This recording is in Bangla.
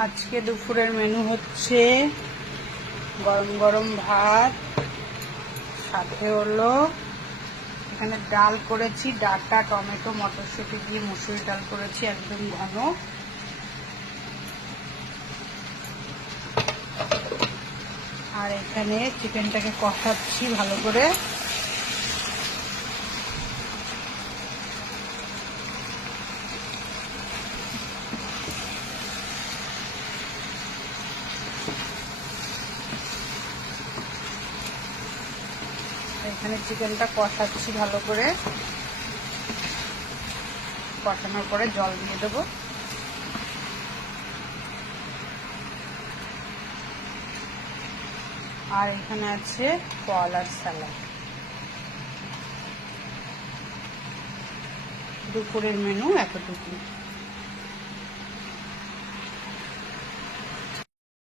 আজকে দুপুরের মেনু হচ্ছে গরম গরম ভাত, সাথে হলো এখানে ডাল করেছি, ডাটা টমেটো মটরশুঁটি দিয়ে মুসুরি ডাল করেছি একদম ঘন। আর এখানে চিকেনটাকে কষাচ্ছি ভালো করে। এখানে চিকেনটা কষাচ্ছি ভালো করে, কষানোর পরে জল দিয়ে দেবো। আর এখানে আছে ফল আর স্যালাড। দুপুরের মেনু এতটুকু।